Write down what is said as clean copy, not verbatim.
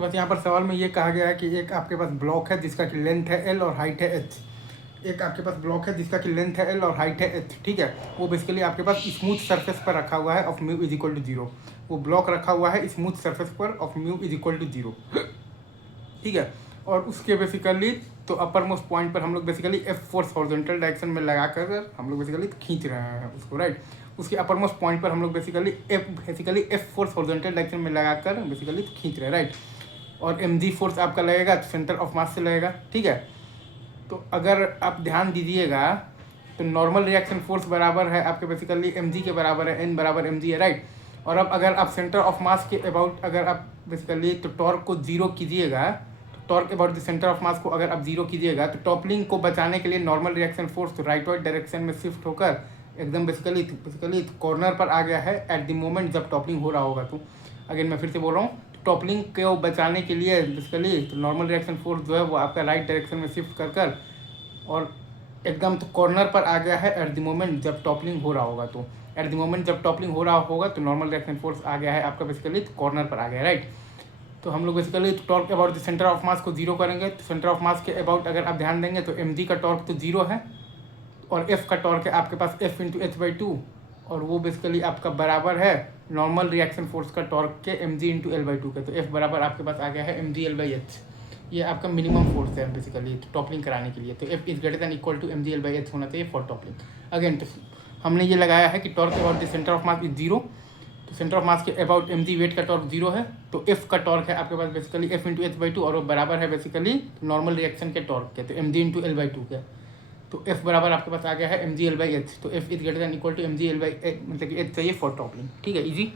आपके पास यहाँ पर सवाल में ये कहा गया है कि एक आपके पास ब्लॉक है जिसका कि लेंथ है एल और हाइट है एच। एक आपके पास ब्लॉक है जिसका कि लेंथ है एल और हाइट है एच, ठीक है। वो बेसिकली आपके पास स्मूथ सरफेस पर रखा हुआ है of mu is equal to 0। वो ब्लॉक रखा हुआ है स्मूथ सरफेस पर of mu is equal to 0, ठीक है। और उसके बेसिकली तो अपर मोस्ट पॉइंट पर हम लोग basically F force horizontal direction में लगा कर हम लोग बेसिकली खींच रहे हैं उसको, राइट। उसके अपर मोस्ट पॉइंट पर हम लोग basically F force horizontal direction में लगा कर बेसिकली खींच रहे हैं, राइट। और एम जी फोर्स आपका लगेगा सेंटर ऑफ मास से लगेगा, ठीक है। तो अगर आप ध्यान दीजिएगा तो नॉर्मल रिएक्शन फोर्स बराबर है आपके बेसिकली एम जी के बराबर है, एन बराबर एम जी है, राइट। और अब अगर आप सेंटर ऑफ मास के अबाउट अगर आप बेसिकली तो टॉर्क को जीरो कीजिएगा, तो torque about the centre of मास को अगर आप जीरो कीजिएगा तो टॉपलिंग को बचाने के लिए नॉर्मल रिएक्शन फोर्स तो राइटवर्ड डायरेक्शन में शिफ्ट होकर एकदम बेसिकली कॉर्नर पर आ गया है एट द मोमेंट जब टॉपलिंग हो रहा होगा। तो अगेन मैं फिर से बोल रहा हूँ, टॉपलिंग को बचाने के लिए बेसिकली तो नॉर्मल रिएक्शन फोर्स जो है वो आपका राइट डायरेक्शन में शिफ्ट कर और एकदम तो कॉर्नर पर आ गया है एट द मोमेंट जब टॉपलिंग हो रहा होगा। तो एट द मोमेंट जब टॉपलिंग हो रहा होगा तो नॉर्मल रिएक्शन फोर्स आ गया है आपका बेसिकली कॉर्नर पर आ गया है, राइट। तो हम लोग basically torque about the centre of मास को जीरो करेंगे। तो सेंटर ऑफ मास के अबाउट अगर आप ध्यान देंगे तो एम जी का टॉर्क तो जीरो है और एफ का टॉर्क है आपके पास F into H by two, और वो बेसिकली आपका बराबर है नॉर्मल रिएक्शन फोर्स का टॉर्क के M G into L by two के। तो एफ बराबर आपके पास आ गया है M G L by H. ये आपका मिनिमम फोर्स है बेसिकली टॉपलिंग कराने के लिए। तो F is greater than equal to M G L by H होना चाहिए फॉर टॉपलिंग। अगेन तो हमने ये लगाया है कि torque about the centre of mass is zero. तो सेंटर ऑफ मास के अबाउट एम जी वेट का टॉर्क जीरो है। तो एफ का टॉर्क है आपके पास basically F into H by two और वो बराबर है बेसिकली नॉर्मल रिएक्शन के टॉर्क के, तो M G into L by two के। तो एफ बराबर आपके पास आ गया है M G L by H. तो F is greater than equal to M G L by H, मतलब कि एच चाहिए फॉर टॉपलिंग, ठीक है, इजी।